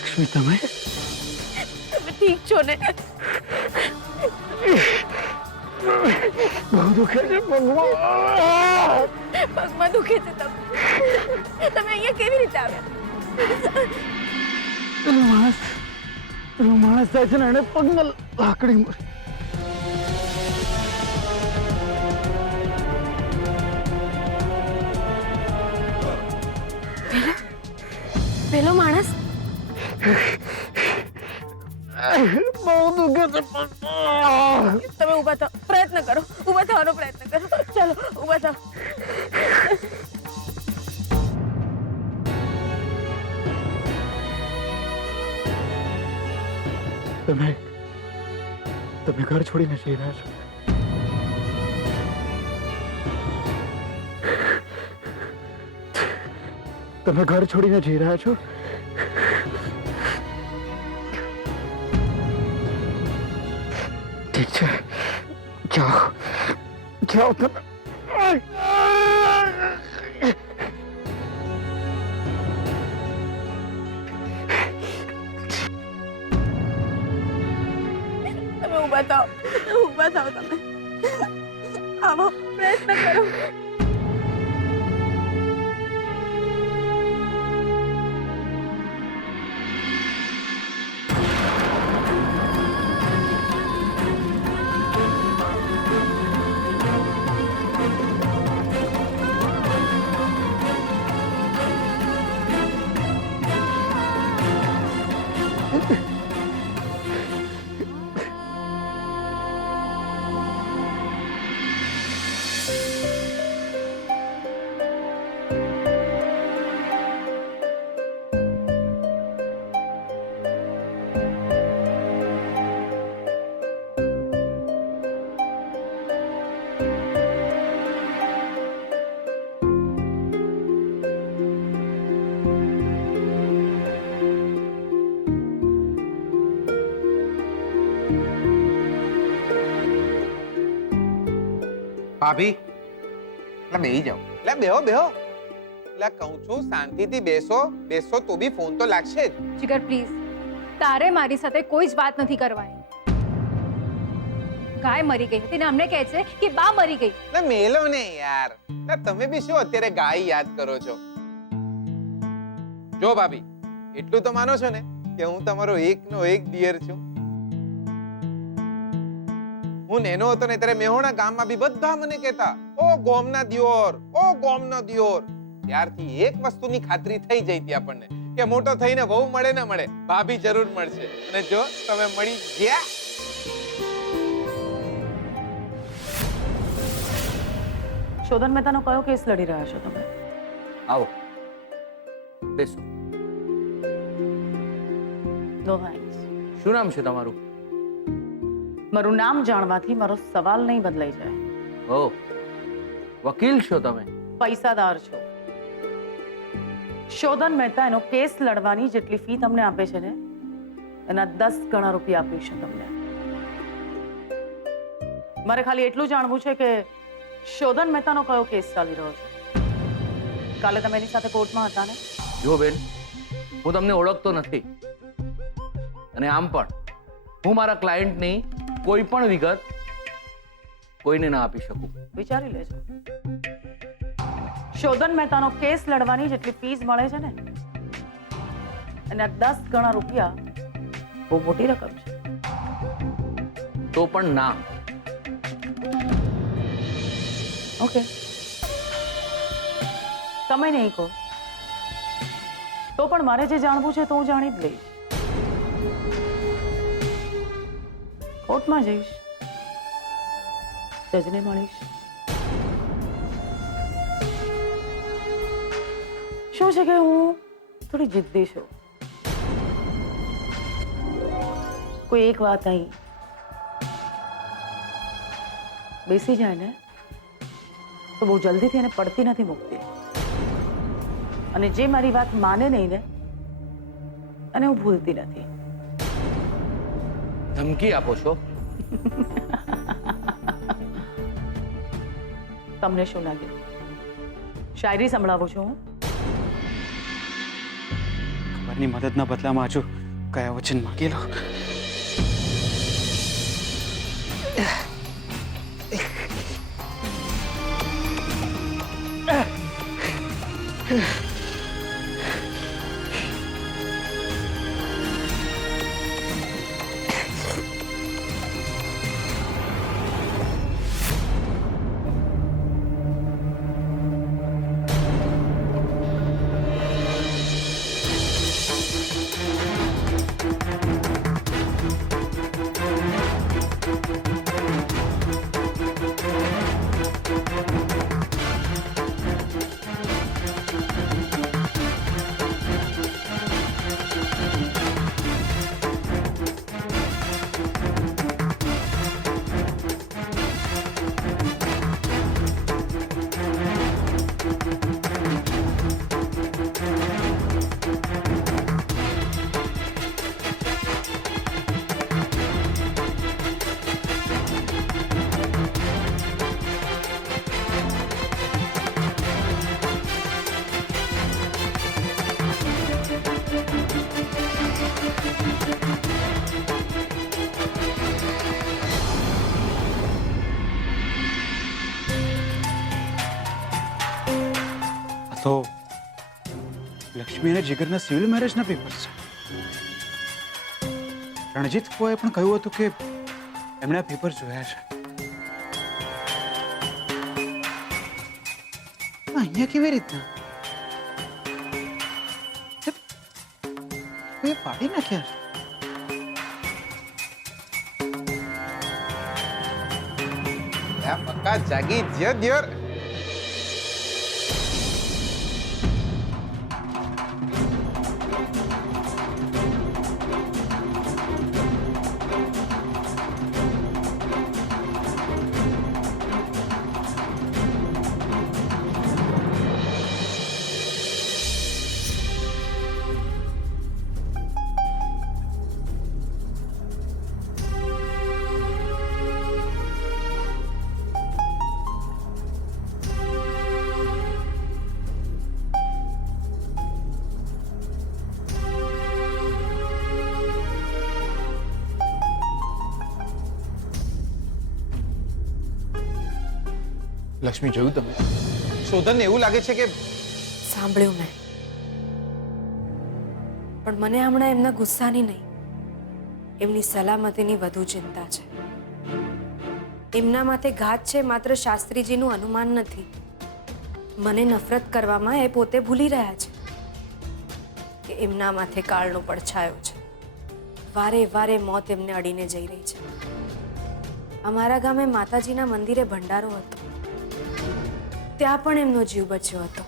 લક્ષ્મી, તમે ઠીક છો ને? બહુ દુખે છે પગમાં. પગમાં દુખે છે તમે અહીંયા કેવી રીતે આવ્યા? પેલો માણસ થાય છે ને, એને પગમાં લાકડી મારી. પેલો માણસ બહુ દુખે છે પગમાં. તમે ઊભા થાઓ, પ્રયત્ન કરો, ઊભા થવાનો પ્રયત્ન કરો. ચાલો ઊભા થાઓ. તમે ઘર છોડીને જઈ રહ્યા છો? તમે ઘર છોડીને જઈ રહ્યા છો? ઠીક છે, જાઓ જાઓ તમે. તમે ઊભા થાઓ, ઊભા થાઓ. તમે આવો, પ્રયત્ન કરો. ભાભી, એટલે બેહી જાઓ. એટલે બેહો બેહો. એટલે કહું છું શાંતિથી બેસો. બેસો તો બી ફોન તો લાગશે જ. જીગર પ્લીઝ, તારે મારી સાથે કોઈ જ વાત નથી કરવાની. ગાય મરી ગઈ હતી ને અમને કહે છે કે બા મરી ગઈ. એટલે મેલો ને યાર. એટલે તમે બી શું અત્યારે ગાય યાદ કરો છો? જો ભાભી, એટલું તો માનો છો ને કે હું તમારો એકનો એક દિયર છું. હું નેનો હતો ને ત્યારે મેહોણા ગામમાં બી બધા મને કહેતા, ઓ ગોમના દિયોર, ઓ ગોમના દિયોર. ત્યારથી એક વસ્તુની ખાતરી થઈ જઈ હતી આપણને કે મોટો થઈને વહુ મળે ને મળે, ભાભી જરૂર મળશે. અને જો તમે મળી ગયા. શોધન મહેતાનો કયો કેસ લડી રહ્યા છો તમે? આવો બેસો. No thanks. શું નામ છે તમારું? મારું નામ જાણવાથી મારો સવાલ નહીં બદલાઈ જાય. ઓ, વકીલ છો તમે? પૈસાદાર છો. શોધન મહેતા એનો કેસ લડવાની જેટલી ફી તમને આપે છે ને, એના 10 ગણા રૂપિયા આપીશું તમને. મારે ખાલી એટલું જાણવું છે કે શોધન મહેતાનો કયો કેસ ચાલી રહ્યો છે? કાલે તમે એની સાથે કોર્ટમાં હતા ને? જો બેન, હું તમને ઓળખતો નથી અને આમ પણ હું મારા ક્લાયન્ટની કોઈ પણ વિગત કોઈને ના આપી શકું. વિચારી લેજો. શોધન મહેતાનો કેસ લડવાની જેટલી ફીસ મળે છે ને, એના 10 ગણા રૂપિયા બહુ મોટી રકમ છે. તો પણ ના. ઓકે, તમે નહીં કહો તો પણ મારે જે જાણવું છે તો હું જાણી જ લઈશ. કોર્ટમાં જઈશ, જજને મળીશ. શું છે કે હું થોડી જિદ્દી છું. કોઈ એક વાત અહીં બેસી જાય ને તો બહુ જલ્દીથી એને પડતી નથી મૂકતી. અને જે મારી વાત માને નહીં ને અને હું ભૂલતી નથી. ધમકી આપો છો? તમને શું લાગે શાયરી સંભળાવું છું હું. ખબરની મદદના બદલામાં હજુ કયા વચન માંગી લો. તો લક્ષ્મી અને જીગરના સિવિલ મેરેજના પેપર છે. રણજીત ફોએ પણ કહ્યું હતું કે એમણે આ પેપર જોયા છે. અહીંયા કેવી રીતના એ પાડી નાખ્યા છે. આ પક્કા જાગી જ્યો દિયોર. લક્ષ્મી, જોયું તમે? શોધનને એવું લાગે છે કે સાંભળ્યું મેં, પણ મને હમણાં એમના ગુસ્સાની નહીં, એમની સલામતીની વધુ ચિંતા છે. એમના માથે ઘાત છે માત્ર શાસ્ત્રીજીનું અનુમાન નથી. મને નફરત કરવામાં એ પોતે ભૂલી રહ્યા છે કે એમના માથે કાળનો પડછાયો છે. વારે વારે મોત એમને અડીને જઈ રહી છે. અમારા ગામે માતાજીના મંદિરે ભંડારો હતો, ત્યાં પણ એમનો જીવ બચ્યો હતો.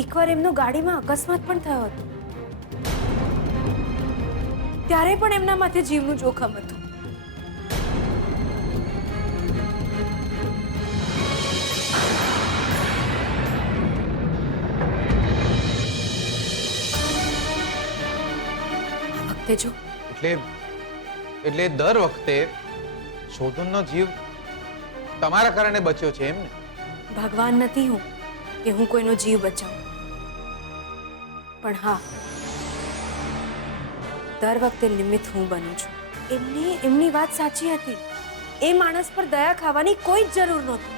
એકવાર એમનો ગાડીમાં અકસ્માત પણ થયો હતો, ત્યારે પણ એમના માથે જીવનું જોખમ હતું. જો એટલે દર વખતે શોધનનો જીવ તમારા કારણે બચ્યો છે એમ ને? ભગવાન નથી હું કે હું કોઈનો જીવ બચાવું, પણ હા, દર વખતે નિમિત્ત હું બનું છું. એમની વાત સાચી હતી. એ માણસ પર દયા ખાવાની કોઈ જ જરૂર નહોતી.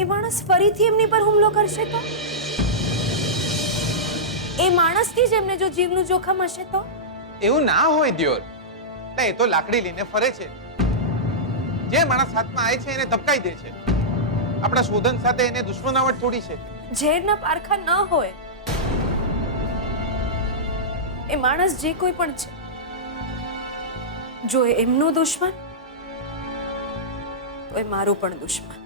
એ માણસ ફરીથી એમની પર હુમલો કરશે તો? એ માણસથી જ એમને જો જીવનું જોખમ હશે તો? એવું ના હોય દિયોર. એ તો લાકડી લઈને ફરે છે. જે માણસ હાથમાં આવે છે એને ધબકાઈ દે છે. આપણા શોધન સાથે એને દુશ્મનાવટ થોડી છે. ઝેરના પારખા ન હોય. એ માણસ જે કોઈ પણ છે, જો એ એમનો દુશ્મન તો એ મારો પણ દુશ્મન.